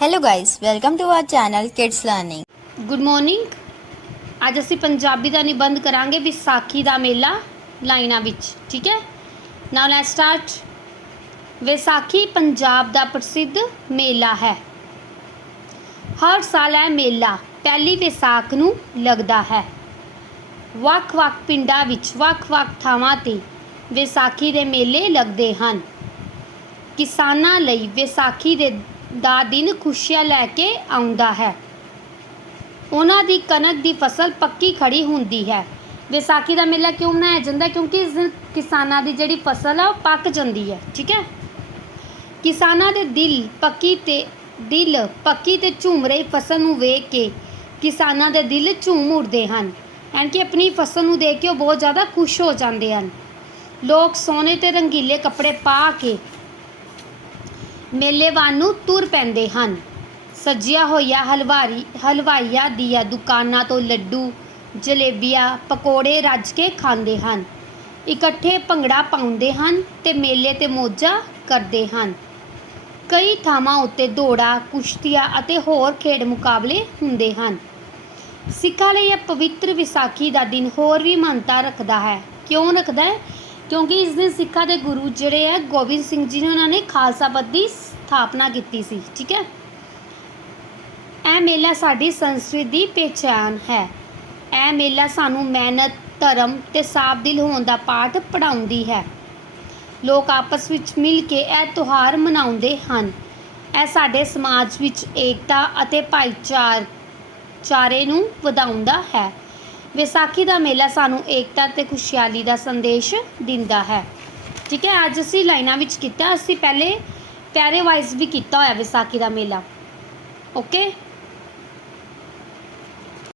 Hello guys, welcome to our channel Kids Learning. Good morning ਅੱਜ ਅਸੀਂ ਪੰਜਾਬੀ ਦਾ ਨਿਬੰਧ ਕਰਾਂਗੇ ਵਿਸਾਖੀ ਦਾ ਮੇਲਾ ਲਾਈਨਾਂ ਵਿੱਚ ਠੀਕ ਹੈ? Now let's start Vaisakhi Punjab ਦਾ ਪ੍ਰਸਿੱਧ ਮੇਲਾ ਹੈ। ਹਰ ਸਾਲ ਇਹ ਮੇਲਾ ਪਹਿਲੀ ਵਿਸਾਖ ਨੂੰ ਲੱਗਦਾ ਹੈ। ਵੱਖ-ਵੱਖ ਪਿੰਡਾਂ ਵਿੱਚ ਵੱਖ-ਵੱਖ ਥਾਵਾਂ ਤੇ ਵਿਸਾਖੀ ਦੇ ਮੇਲੇ ਲੱਗਦੇ ਹਨ। ਕਿਸਾਨਾਂ ਲਈ ਵਿਸਾਖੀ ਦੇ ਦਾ ਦਿਨ ਖੁਸ਼ੀਆਂ ਲੈ ਕੇ ਆਉਂਦਾ ਹੈ। ਉਹਨਾਂ ਦੀ ਕਣਕ ਦੀ ਫਸਲ ਪੱਕੀ ਖੜੀ ਹੁੰਦੀ ਹੈ। ਵਿਸਾਖੀ ਦਾ ਮੇਲਾ ਕਿਉਂ ਮਨਾਇਆ ਜਾਂਦਾ? ਕਿਉਂਕਿ ਇਸ ਦਿਨ ਕਿਸਾਨਾਂ ਦੀ ਜਿਹੜੀ ਫਸਲ ਆ, ਉਹ ਪੱਕ ਜਾਂਦੀ ਹੈ। ਠੀਕ ਹੈ? ਕਿਸਾਨਾਂ ਦੇ ਦਿਲ ਪੱਕੀ ਤੇ ਦਿਲ ਪੱਕੀ ਤੇ ਝੂਮ ਰਹੀ ਫਸਲ ਨੂੰ ਵੇਖ ਕੇ ਕਿਸਾਨਾਂ ਦੇ ਦਿਲ ਝੂਮ ਉੱਠਦੇ ਹਨ। ਐਨ ਕਿ ਆਪਣੀ ਫਸਲ ਨੂੰ ਦੇਖ ਕੇ ਉਹ ਬਹੁਤ ਜ਼ਿਆਦਾ ਖੁਸ਼ ਹੋ ਜਾਂਦੇ ਹਨ। ਲੋਕ ਸੋਨੇ ਤੇ ਰੰਗੀਲੇ ਕੱਪੜੇ ਪਾ ਕੇ ਮੇਲੇ ਵੱਲ ਨੂੰ ਤੁਰ ਪੈਂਦੇ ਹਨ। ਸੱਜਿਆ ਹੋਇਆ ਹਲਵਾਰੀ ਹਲਵਾਈਆਂ ਦੀਆਂ ਦੁਕਾਨਾਂ ਤੋਂ ਲੱਡੂ, ਜਲੇਬੀਆਂ, ਪਕੌੜੇ ਰੱਜ ਕੇ ਖਾਂਦੇ ਹਨ। ਇਕੱਠੇ ਭੰਗੜਾ ਪਾਉਂਦੇ ਹਨ ਤੇ ਮੇਲੇ ਤੇ ਮੌਜਾਂ ਕਰਦੇ ਹਨ। ਕਈ ਥਾਵਾਂ ਉੱਤੇ ਦੌੜਾਂ, ਕੁਸ਼ਤੀਆਂ ਅਤੇ ਹੋਰ ਖੇਡ ਮੁਕਾਬਲੇ ਹੁੰਦੇ ਹਨ। ਸਿੱਖਾਂ ਲਈ ਇਹ ਪਵਿੱਤਰ ਵਿਸਾਖੀ ਦਾ ਦਿਨ ਹੋਰ ਵੀ ਮਾਨਤਾ ਰੱਖਦਾ ਹੈ। ਕਿਉਂ ਰੱਖਦਾ ਹੈ? ਕਿਉਂਕਿ ਇਸ ਦਿਨ ਸਿੱਖਾਂ ਦੇ ਗੁਰੂ ਜਿਹੜੇ ਹੈ, ਗੋਬਿੰਦ ਸਿੰਘ ਜੀ ਨੇ ਉਹਨਾਂ ਨੇ ਖਾਲਸਾ ਪੰਥ ਦੀ ਸਥਾਪਨਾ ਕੀਤੀ ਸੀ, ਠੀਕ ਹੈ? ਇਹ ਮੇਲਾ ਸਾਡੀ ਸੰਸਕ੍ਰਿਤੀ ਦੀ ਪਹਿਚਾਨ ਹੈ। ਇਹ ਮੇਲਾ ਸਾਨੂੰ ਮਿਹਨਤ, ਧਰਮ ਤੇ ਸਾਫ਼ ਦਿਲ ਹੋਣ ਦਾ ਪਾਠ ਪੜਾਉਂਦੀ ਹੈ। ਲੋਕ ਆਪਸ ਵਿੱਚ ਮਿਲ ਕੇ ਇਹ ਤਿਉਹਾਰ ਮਨਾਉਂਦੇ ਹਨ। ਇਹ ਸਾਡੇ ਸਮਾਜ ਵਿੱਚ ਏਕਤਾ ਅਤੇ ਭਾਈਚਾਰ, ਚਾਰੇ ਨੂੰ ਵਧਾਉਂਦਾ ਹੈ। ਵਿਸਾਖੀ ਦਾ ਮੇਲਾ ਸਾਨੂੰ ਏਕਤਾ ਤੇ ਖੁਸ਼ਹਾਲੀ ਦਾ ਸੰਦੇਸ਼ ਦਿੰਦਾ ਹੈ। ਠੀਕ ਹੈ, ਅੱਜ ਅਸੀਂ ਲਾਈਨਾਂ ਵਿੱਚ ਕੀਤਾ, ਅਸੀਂ ਪਹਿਲੇ ਪੈਰੇ ਵਾਈਜ਼ ਵੀ ਕੀਤਾ ਹੋਇਆ ਵਿਸਾਖੀ ਦਾ ਮੇਲਾ। ਓਕੇ